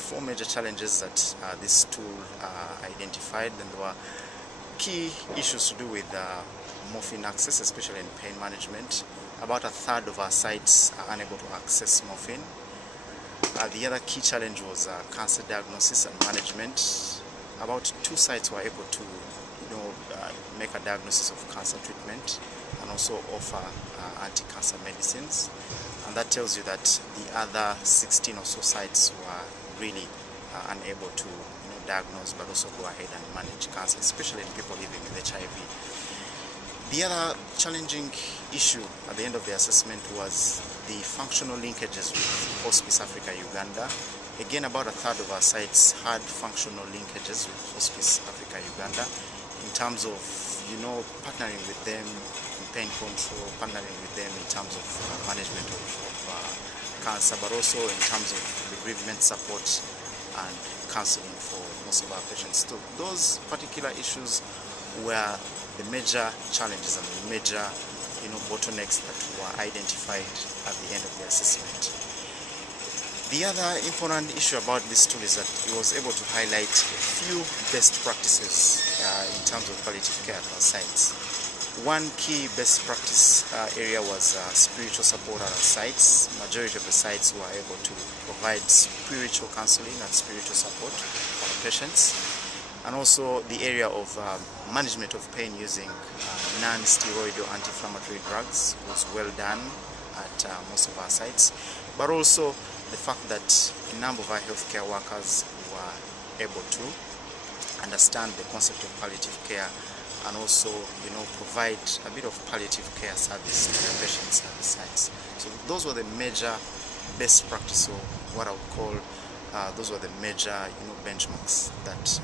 four major challenges that this tool identified, and there were key issues to do with morphine access, especially in pain management. About a third of our sites are unable to access morphine. The other key challenge was cancer diagnosis and management. About 2 sites were able to make a diagnosis of cancer treatment and also offer anti-cancer medicines. And that tells you that the other 16 or so sites were really unable to diagnose but also go ahead and manage cancer, especially in people living with HIV. The other challenging issue at the end of the assessment was the functional linkages with Hospice Africa Uganda. Again, about a third of our sites had functional linkages with Hospice Africa Uganda in terms of partnering with them in pain control, partnering with them in terms of management of cancer, but also in terms of bereavement support and counseling for most of our patients. So those particular issues were the major challenges and the major bottlenecks that were identified at the end of the assessment. The other important issue about this tool is that it was able to highlight a few best practices in terms of palliative care at our sites. One key best practice area was spiritual support at our sites. Majority of the sites were able to provide spiritual counseling and spiritual support for our patients. And also the area of management of pain using non-steroidal anti-inflammatory drugs was well done at most of our sites. But also the fact that a number of our healthcare workers were able to understand the concept of palliative care and also provide a bit of palliative care service to the patients at the sites. So those were the major best practice, or what I would call those were the major benchmarks that